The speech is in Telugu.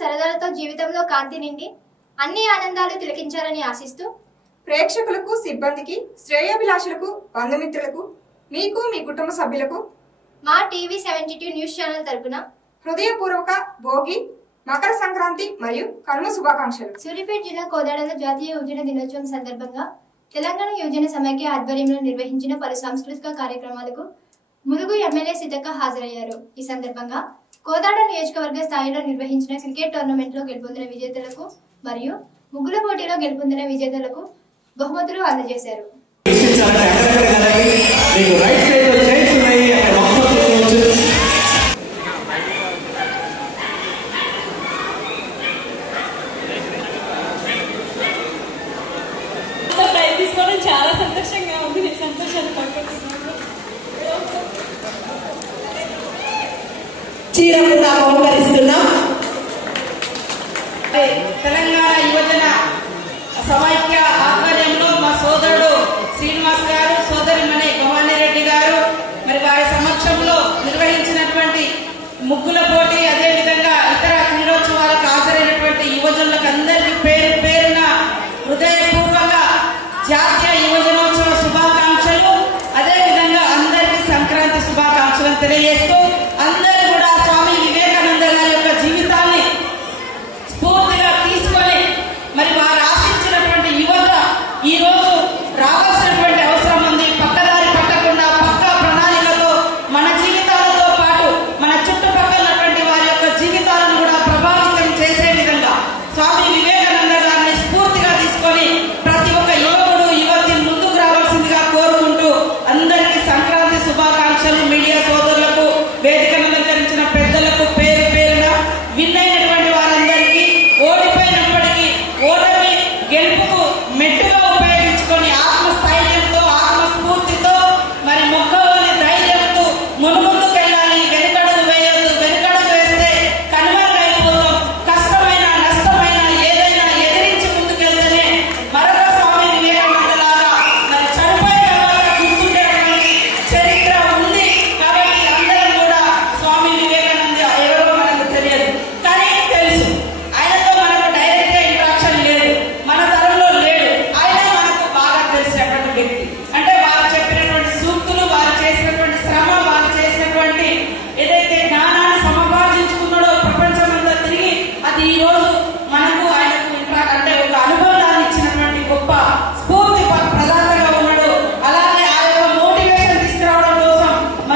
సరదాలతో జీవితంలో కాంతి నిండి అన్ని ఆనందాలు తిలకించాలని ఆశిస్తూ ప్రేక్షకులకు, సిబ్బందికి, శ్రేయోభిలాషులకు, బంధుమిత్రులకు, మీకు మీ కుటుంబ సభ్యులకు మా టీవీ 72 న్యూస్ ఛానల్ తరపున హృదయపూర్వక భోగి, మకర సంక్రాంతి మరియు కనుమ శుభాకాంక్షలు. సూర్యాపేట జిల్లా కోదాడలో జాతీయ యువజన దినోత్సవం సందర్భంగా తెలంగాణ యువజన సమైక్య ఆధ్వర్యంలో నిర్వహించిన పలు సాంస్కృతిక కార్యక్రమాలకు ములుగు ఎమ్మెల్యే సీతక్క హాజరయ్యారు. ఈ సందర్భంగా కోదాడ నియోజకవర్గ స్థాయిలో నిర్వహించిన క్రికెట్ టోర్నమెంట్లో గెలుపొందిన విజేతలకు మరియు ముగ్గుల పోటీలో గెలుపొందిన విజేతలకు బహుమతులు అందజేశారు. చాలా సంతోషంగా ఉంది. నేను సంతోషాన్ని పట్టుకుంటున్నాను. చీర కూడా బహుకరిస్తున్నాం. తెలంగాణ యువజన సమైక్య ఆధ్వర్యంలో మా సోదరుడు శ్రీనివాస్ గారు, సోదరి మణి భవానీ రెడ్డి గారు మరి వారి సమక్షంలో నిర్వహించినటువంటి ముగ్గుల పోటీ, అదేవిధంగా ఇతర క్రీడోత్సవాలకు హాజరైనటువంటి యువజనులకు అందరికీ పేరు పేరున హృదయపూర్వక జాతీయ యువజనోత్సవ శుభాకాంక్షలు, అదేవిధంగా అందరికీ సంక్రాంతి శుభాకాంక్షలను తెలియజేస్తూ అందరూ కూడా స్వామి వివేకానంద గారి యొక్క జీవితాన్ని స్ఫూర్తిగా తీసుకొని మరి వారు ఆశించినటువంటి యువత ఈ రోజు రావాల్సినటువంటి అవసరం ఉంది. పక్కదారి పట్టకుండా పక్కా ప్రణాళికతో మన జీవితాలతో పాటు మన చుట్టుపక్కల ఉన్నటువంటి వారి యొక్క జీవితాలను కూడా ప్రభావితం చేసే విధంగా స్వామి వివేకానంద గారిని స్ఫూర్తిగా తీసుకొని ప్రతి ఒక్క యువకుడు యువతి ముందుకు రావాల్సిందిగా కోరుకుంటూ అందరికీ సంక్రాంతి శుభాకాంక్షలు. మీడియా సోదరులకు, వేదికను అలంకరించిన పెద్దలకు పేరు పేరున, విన్నైనటువంటి వారందరికీ ఓడిపోయినప్పటికీ ఓటమి గెలుపుకు మెట్టుగా ఉపయోగించుకొని ఆత్మస్థైర్యంతో, ఆత్మస్ఫూర్తితో మరి మొక్కలోని ధైర్యంతో ముందుకెళ్ళాలి. వెనుకడుగు వేయొద్దు. వెనుకడుగు వేస్తే కనుమరుగైపోతాం. కష్టమైన నష్టమైన ఏదైనా ఎదిరించి ముందుకెళ్తేనే మరొక స్వామి వివేకానంద లాగా మరి చనిపోయిన తర్వాత గుర్తుండేటువంటి చరిత్ర ఉంది. కాబట్టి అందరం కూడా స్వామి వివేకానంద ఎవరో మనకు తెలియదు, కానీ తెలుసు. ఆయనతో మనకు డైరెక్ట్ గా ఇంట్రాక్షన్ లేదు, మన తరంలో లేడు. ఆయన మనకు బాగా తెలిసినటువంటి వ్యక్తి. అంటే వారు చెప్పినటువంటి సూక్తులు, వారు చేసినటువంటి శ్రమ, వారు చేసినటువంటి ఏదైతే జ్ఞానాన్ని సమభాజించుకున్నాడో ప్రపంచమంతా తిరిగి అది ఈ రోజు